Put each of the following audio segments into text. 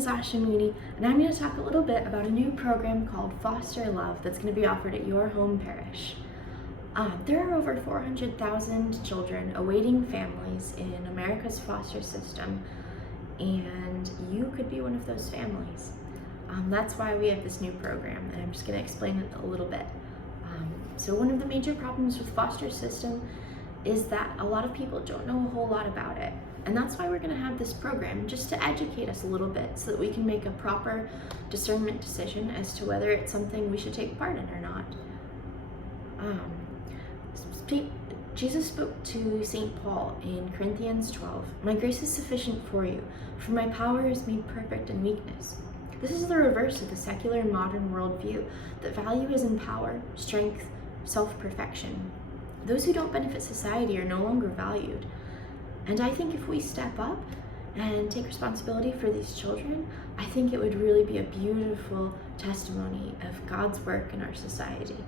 is Asha Mooney, and I'm going to talk a little bit about a new program called Foster Love that's going to be offered at your home parish. There are over 400,000 children awaiting families in America's foster system, and you could be one of those families. That's why we have this new program, and I'm just going to explain it a little bit. So one of the major problems with foster system is that a lot of people don't know a whole lot about it. And that's why we're going to have this program, just to educate us a little bit so that we can make a proper discernment decision as to whether it's something we should take part in or not. Jesus spoke to St. Paul in Corinthians 12, "My grace is sufficient for you, for my power is made perfect in weakness." This is the reverse of the secular modern worldview that value is in power, strength, self-perfection. Those who don't benefit society are no longer valued. And I think if we step up and take responsibility for these children, I think it would really be a beautiful testimony of God's work in our society.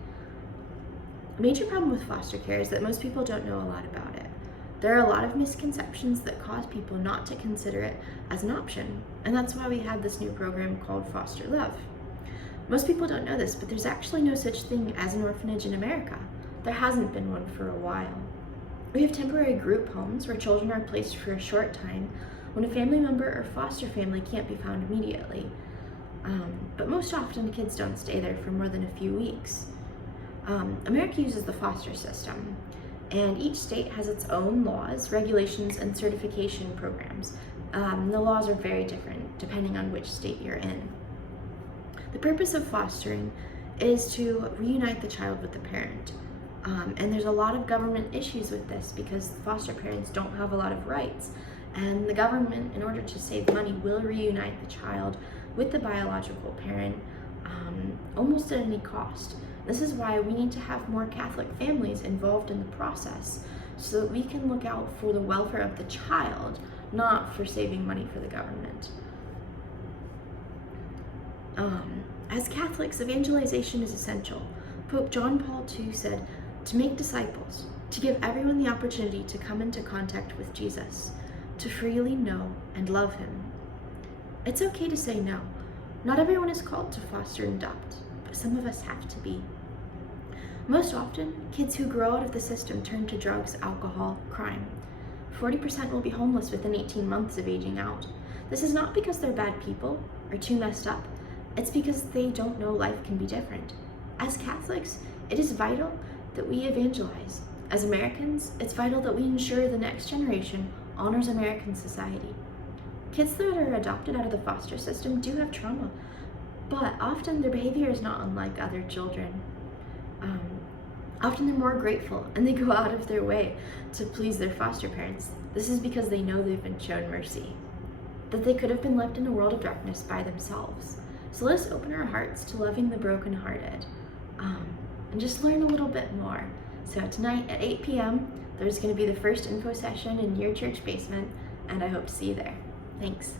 A major problem with foster care is that most people don't know a lot about it. There are a lot of misconceptions that cause people not to consider it as an option, and that's why we have this new program called Foster Love. Most people don't know this, but there's actually no such thing as an orphanage in America. There hasn't been one for a while. We have temporary group homes where children are placed for a short time when a family member or foster family can't be found immediately. But most often, kids don't stay there for more than a few weeks. America uses the foster system, and each state has its own laws, regulations, and certification programs. The laws are very different depending on which state you're in. The purpose of fostering is to reunite the child with the parent. And there's a lot of government issues with this because foster parents don't have a lot of rights. And the government, in order to save money, will reunite the child with the biological parent almost at any cost. This is why we need to have more Catholic families involved in the process so that we can look out for the welfare of the child, not for saving money for the government. As Catholics, evangelization is essential. Pope John Paul II said, "To make disciples, to give everyone the opportunity to come into contact with Jesus, to freely know and love him." It's okay to say no. Not everyone is called to foster and adopt, but some of us have to be. Most often, kids who grow out of the system turn to drugs, alcohol, crime. 40% will be homeless within 18 months of aging out. This is not because they're bad people or too messed up. It's because they don't know life can be different. As Catholics, it is vital that we evangelize. As Americans, it's vital that we ensure the next generation honors American society. Kids that are adopted out of the foster system do have trauma, but often their behavior is not unlike other children. Often they're more grateful and they go out of their way to please their foster parents. This is because they know they've been shown mercy, that they could have been left in a world of darkness by themselves. So let us open our hearts to loving the brokenhearted. And just learn a little bit more. So tonight at 8 p.m., there's going to be the first info session in your church basement, and I hope to see you there. Thanks.